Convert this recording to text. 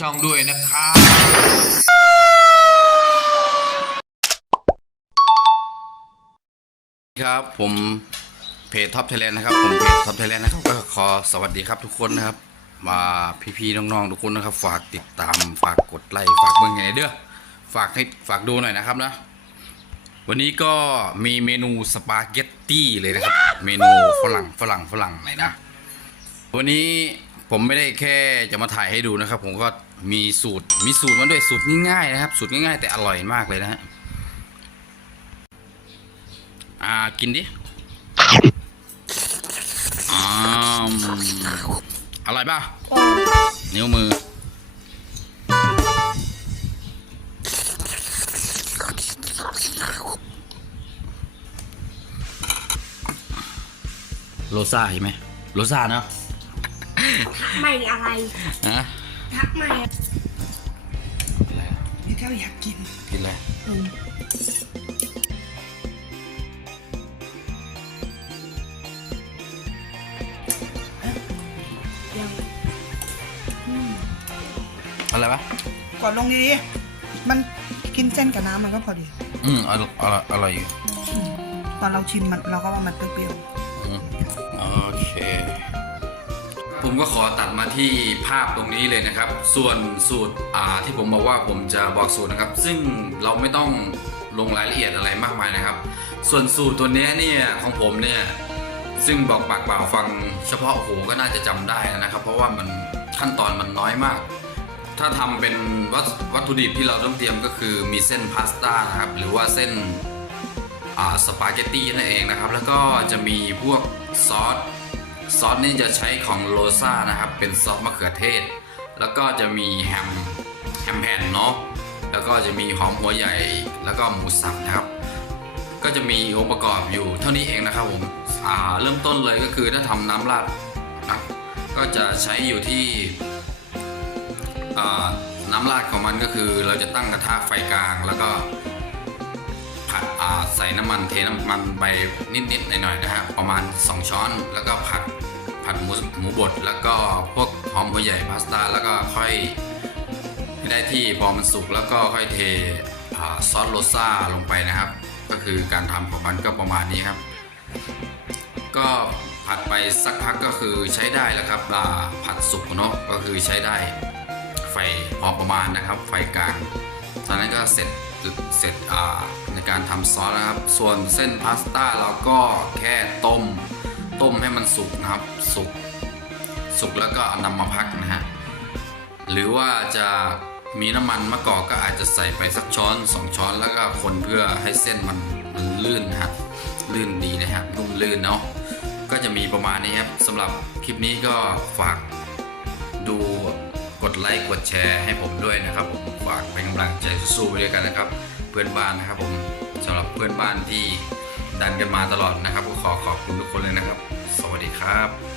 ช่องด้วยนะครับครับผมเพจท็อปไทยแลนด์นะครับผมเพจท็อปไทยแลนด์นะครับก็ขอสวัสดีครับทุกคนนะครับ มาพี่ๆน้องๆทุกคนนะครับ ฝากติดตามฝากกดไลค์ฝากเบิ่งไงเด้อฝากให้ฝากดูหน่อยนะครับนะ วันนี้ก็มีเมนูสปาเกตตี้เลยนะครับ เมนูฝรั่งฝรั่งฝรั่งหน่อยนะ วันนี้ ผมไม่ได้แค่จะมาถ่ายให้ดูนะครับ ผมก็มีสูตรมีสูตรมาด้วยสูตรง่ายๆนะครับ สูตรง่ายๆ แต่อร่อยมากเลยนะฮะอ่ากินดิอ้ามอร่อยป่ะนิ้วมือโรซ่าเห็นไหมโรซ่าเนาะ ไม่อะไรฮะทักไม่อะไรพี่เท่าอยากกิน กินอะไรอืมยังอะไรปะกดลงดีๆมันกินเส้นกับน้ำมันก็พอดี อืมอร่อยอร่อยอร่อยอยู่ตอนเราชิมมันเราก็ว่ามันเปรี้ยวอืมโอเค ผมก็ขอตัดมาที่ภาพตรงนี้เลยนะครับ ส่วนสูตรที่ผมบอกว่าผมจะบอกสูตรนะครับ ซึ่งเราไม่ต้องลงรายละเอียดอะไรมากมายนะครับ ส่วนสูตรตัวนี้เนี่ยของผมเนี่ยซึ่งบอกปากเปล่าฟังเฉพาะหูก็น่าจะจำได้นะครับ เพราะว่ามันขั้นตอนมันน้อยมาก ถ้าทำเป็นวัตวัตถุดิบที่เราต้องเตรียมก็คือมีเส้นพาสต้านะครับหรือว่าเส้นสปาเกตตี้นั่นเองนะครับ แล้วก็จะมีพวกซอส ซอสนี่จะใช้ของโรซ่านะครับ เป็นซอสมะเขือเทศ แล้วก็จะมีแฮมแฮมแผ่นเนาะแล้วก็จะมีหอมหัวใหญ่แล้วก็หมูสับนะครับ ก็จะมีองค์ประกอบอยู่เท่านี้เองนะครับผมเริ่มต้นเลยก็คือถ้าทำน้ำราดนะก็จะใช้อยู่ที่น้ำราดของมันก็คือเราจะตั้งกระทะไฟกลางแล้วก็ ใส่น้ำมันเทน้ำมันไปนิดๆหน่อยๆนะฮะประมาณ 2 ช้อนแล้วก็ผัดผัดหมูหมูบดแล้วก็พวกหอมหัวใหญ่พาสต้าแล้วก็ค่อยให้ได้ที่พอมันสุกแล้วก็ค่อยเทอซอสโรซ่าลงไปนะครับ ก็คือการทำของมันก็ประมาณนี้ครับ ก็ผัดไปสักพักก็คือใช้ได้แล้วครับอ่าผัดสุกเนาะก็คือใช้ได้ไฟพอประมาณนะครับ ไฟกลางตอนนั้นก็เสร็จเสร็จอ่า การทำซอสนะครับ ส่วนเส้นพาสต้าเราก็แค่ต้ม ต้มให้มันสุกนะครับ สุก สุกแล้วก็นำมาพักนะฮะ หรือว่าจะมีน้ำมันมะกอกก็อาจจะใส่ไปสักช้อนสองช้อนแล้วก็คนเพื่อให้เส้นมันมันลื่นนะฮะ ลื่นดีนะครับนุ่มลื่นเนาะ ก็จะมีประมาณนี้ครับสำหรับคลิปนี้ก็ฝากดูกดไลค์กดแชร์ให้ผมด้วยนะครับผมฝากเป็นกำลังใจสู้ๆไปด้วยกันนะครับ เพื่อนบ้านนะครับผม สำหรับเพื่อนบ้านที่ดันกันมาตลอดนะครับ ก็ขอขอบคุณทุกคนเลยนะครับ สวัสดีครับ